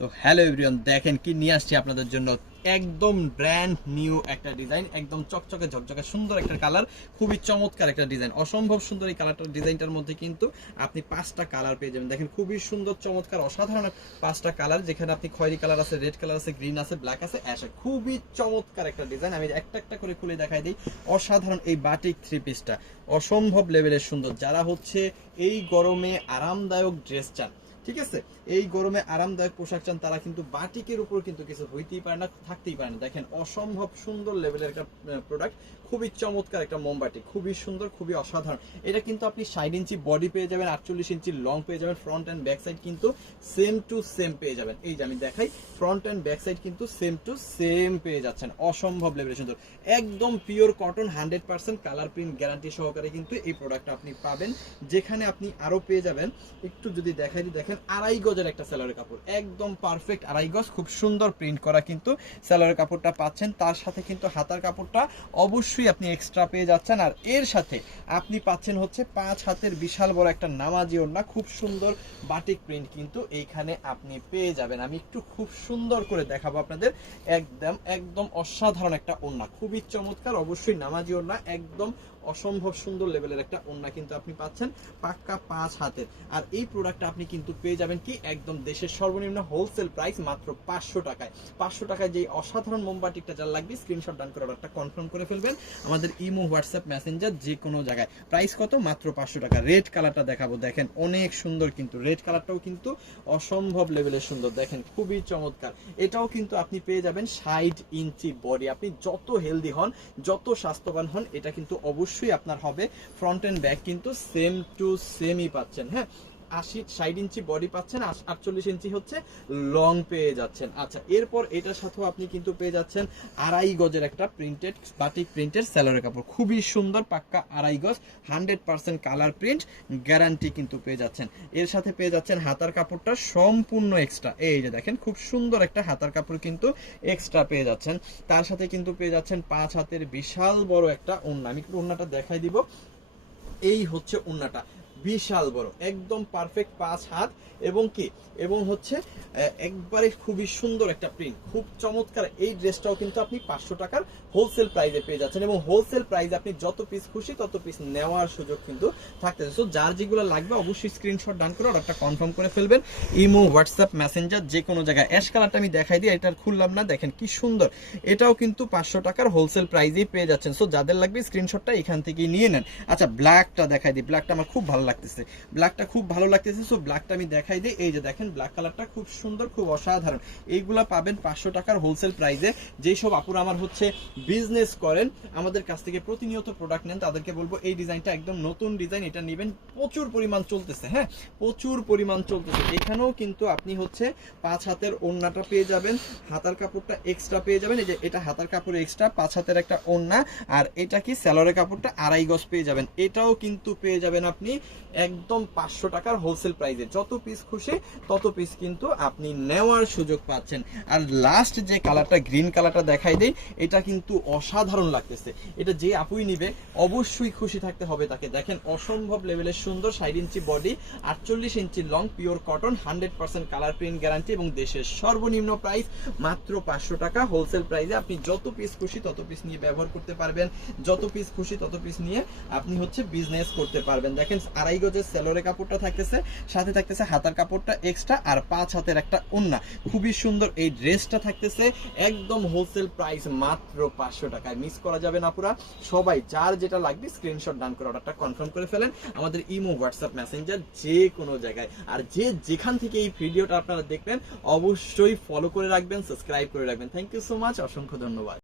তো hello everyone, দেখেন কি নিয়ে আসছি আপনাদের জন্য। একদম ব্র্যান্ড নিউ একটা ডিজাইন, একদম চকচকে ঝকঝকে সুন্দর একটা কালার, খুবই চমৎকার একটা ডিজাইন, অসম্ভব সুন্দর এই কালারটার ডিজাইনটার মধ্যে কিন্তু আপনি 5টা কালার পেয়ে যাবেন। দেখেন খুবই সুন্দর চমৎকার অসাধারণ 5টা কালার, যেখানে আপনি খয়েরি কালার আছে, রেড কালার আছে, গ্রিন আছে, ব্ল্যাক আছে, অ্যাশ। খুবই চমৎকার একটা ডিজাইন। আমি একটা একটা করে খুলে দেখাই দিই। অসাধারণ এই বাটিক থ্রি পিসটা অসম্ভব লেভেলের সুন্দর। যারা হচ্ছে এই গরমে আরামদায়ক ড্রেস চান, ঠিক আছে, এই গরমে আরামদায়ক পোশাক চান, তারা কিন্তু বাটিকের উপর কিন্তু কিছু হইতেই পারে না, থাকতেই পারে না। দেখেন অসম্ভব সুন্দর লেভেলের একটা প্রোডাক্ট, খুবই চমৎকার একটা মোমবাটি, খুবই সুন্দর, খুবই অসাধারণ। এটা কিন্তু আপনি 60 ইঞ্চি বডি পেয়ে যাবেন, 48 ইঞ্চি লং পেয়ে যাবেন, ফ্রন্ট অ্যান্ড ব্যাক সাইড কিন্তু সেম টু সেম পেয়ে যাবেন। এই যে আমি দেখাই, ফ্রন্ট অ্যান্ড ব্যাক সাইড কিন্তু সেম টু সেম পেয়ে যাচ্ছেন। অসম্ভব লেভেলের সুন্দর, একদম pure cotton, 100% colour print guarantee সহকারে কিন্তু এই প্রোডাক্টটা আপনি পাবেন। যেখানে আপনি আরো পেয়ে যাবেন, একটু যদি দেখাই দিই, দেখেন 2.5 গজের একটা সেলোয়ারের কাপড়, একদম পারফেক্ট 2.5 গজ, খুব সুন্দর প্রিন্ট করা কিন্তু সেলোয়ারের কাপড়টা পাচ্ছেন। তার সাথে কিন্তু হাতার কাপড়টা অবশ্যই আপনি এক্সট্রা পেয়ে যাচ্ছেন। আর এর সাথে আপনি পাচ্ছেন হচ্ছে 5 হাতের বিশাল বড় একটা নামাজি ওড়না, খুব সুন্দর বাটিক প্রিন্ট কিন্তু এইখানে আপনি পেয়ে যাবেন। আমি একটু খুব সুন্দর করে দেখাবো আপনাদের। একদম একদম অসাধারণ একটা ওড়না, খুবই চমৎকার, অবশ্যই নামাজি ওড়না, একদম অসম্ভব সুন্দর লেভেলের একটা ওড়না কিন্তু আপনি পাচ্ছেন, পাক্কা 5 হাতের। আর এই প্রোডাক্টটা আপনি কিন্তু পেয়ে যাবেন কি একদম দেশের সর্বনিম্ন হোলসেল প্রাইস মাত্র 500 টাকায়। 500 টাকায় যে অসাধারণ মোমবাতিটা যার লাগবে, স্ক্রিনশট ডান করে অর্ডারটা কনফার্ম করে ফেলবেন আমাদের ইমো, হোয়াটসঅ্যাপ, মেসেঞ্জার যে কোনো জায়গায়। প্রাইস কত? মাত্র 500 টাকা। রেড কালারটা দেখাবো, দেখেন অনেক সুন্দর কিন্তু, রেড কালারটাও কিন্তু অসম্ভব লেভেলের সুন্দর, দেখেন খুবই চমৎকার। এটাও কিন্তু আপনি পেয়ে যাবেন 60 ইঞ্চি বডি। আপনি যত হেলদি হন, যত স্বাস্থ্যবান হন, এটা কিন্তু অবশ্যই আপনার হবে। ফ্রন্ট এন্ড ব্যাক কিন্তু সেম টু সেমই পাচ্ছেন। হ্যাঁ, 60 ইঞ্চি বডি পাচ্ছেন, 48 ইঞ্চি হচ্ছে লং পেয়ে যাচ্ছেন। আচ্ছা, এরপর এটার সাথেও আপনি কিন্তু পেয়ে যাচ্ছেন 2.5 গজের একটা প্রিন্টেড বাটিক প্রিন্টের সেলোয়ারের কাপড়, খুবই সুন্দর, পাক্কা 2.5 গজ, 100% কালার প্রিন্ট গ্যারান্টি কিন্তু পেয়ে যাচ্ছেন। এর সাথে পেয়ে যাচ্ছেন হাতার কাপড়টা সম্পূর্ণ এক্সট্রা। এই যে দেখেন খুব সুন্দর একটা হাতার কাপড় কিন্তু এক্সট্রা পেয়ে যাচ্ছেন। তার সাথে কিন্তু পেয়ে যাচ্ছেন 5 হাতের বিশাল বড় একটা ওড়না। আমি একটু ওড়নাটা দেখাই দিব। এই হচ্ছে ওড়নাটা, বিশাল বড়, একদম পারফেক্ট 5 হাত, এবং কি এবং হচ্ছে একবারে খুবই সুন্দর একটা প্রিন্ট, খুব চমৎকার। এই ড্রেসটাও কিন্তু আপনি 500 টাকার হোলসেল প্রাইসে পেয়ে যাচ্ছেন, এবং হোলসেল প্রাইসে আপনি যত পিস খুশি তত পিস নেওয়ার সুযোগ কিন্তু থাকতেছে। সো যার যেগুলো লাগবে অবশ্যই স্ক্রিনশট ডান করে অর্ডারটা কনফার্ম করে ফেলবেন ইমো, হোয়াটসঅ্যাপ, মেসেঞ্জার যে কোনো জায়গায়। অ্যাশ কালারটা আমি দেখাই দিই, এটার খুললাম না, দেখেন কি সুন্দর। এটাও কিন্তু 500 টাকার হোলসেল প্রাইসেই পেয়ে যাচ্ছেন। সো যাদের লাগবে স্ক্রিনশটটা এখান থেকেই নিয়ে নেন। আচ্ছা, ব্ল্যাকটা দেখাই দিই, ব্ল্যাকটা আমার খুব ভালো লাগতেছে, ব্ল্যাকটা খুব ভালো লাগতেছে। সো ব্ল্যাকটা আমি দেখাই দিই। এই যে দেখেন ব্ল্যাক কালারটা খুব সুন্দর, খুব অসাধারণ। এইগুলা পাবেন 500 টাকার হোলসেল প্রাইসে। যেই সব আপুরা আমার হচ্ছে বিজনেস করেন, আমাদের কাছ থেকে প্রতিনিয়ত প্রোডাক্ট নেন, তাদেরকে বলবো এই ডিজাইনটা একদম নতুন ডিজাইন, এটা নেবেন। প্রচুর পরিমাণ চলতেছে, হ্যাঁ প্রচুর পরিমাণ চলতেছে। এখানেও কিন্তু আপনি হচ্ছে 5 হাতের ওড়নাটা পেয়ে যাবেন, হাতার কাপড়টা এক্সট্রা পেয়ে যাবেন। এই যে এটা হাতার কাপড় এক্সট্রা, 5 হাতের একটা ওড়না, আর এটা কি সেলোয়ারের কাপড়টা 2.5 গজ পেয়ে যাবেন। এটাও কিন্তু পেয়ে যাবেন আপনি একদম 500 টাকার হোলসেল প্রাইসে। যত পিস খুশি তত পিস কিন্তু আপনি নেওয়ার সুযোগ পাচ্ছেন। আর লাস্ট যে কালারটা, গ্রিন কালারটা দেখাই দেই, এটা কিন্তু অসাধারণ লাগতেছে। এটা যে আপুই নিবে অবশ্যই খুশি থাকতে হবে তাকে। দেখেন অসম্ভব লেভেলের সুন্দর, 60 inch body, 48 inch long, pure cotton, 100% colour print guarantee, এবং দেশের সর্বনিম্ন প্রাইস মাত্র 500 টাকা হোলসেল প্রাইসে। আপনি যত পিস খুশি তত পিস নিয়ে ব্যবহার করতে পারবেন, যত পিস খুশি তত পিস নিয়ে আপনি হচ্ছে বিজনেস করতে পারবেন। দেখেন 2.5 গজের সেলোয়ারের কাপড়টা থাকতেছে, সাথে থাকতেছে হাতার কাপড়টা এক্সট্রা, আর 5 হাতের একটা ওড়না, খুবই সুন্দর। এই ড্রেসটা থাকতেছে একদম হোলসেল প্রাইস মাত্র 500 টাকায়। মিস করা যাবে না পুরা। সবাই যার যেটা লাগবে স্ক্রিনশট ডান করে অর্ডারটা কনফার্ম করে ফেলেন আমাদের ইমো, হোয়াটসঅ্যাপ, মেসেঞ্জার যে কোনো জায়গায়। আর যে যেখান থেকে এই ভিডিওটা আপনারা দেখবেন অবশ্যই ফলো করে রাখবেন, সাবস্ক্রাইব করে রাখবেন। থ্যাংক ইউ সো মাচ, অসংখ্য ধন্যবাদ।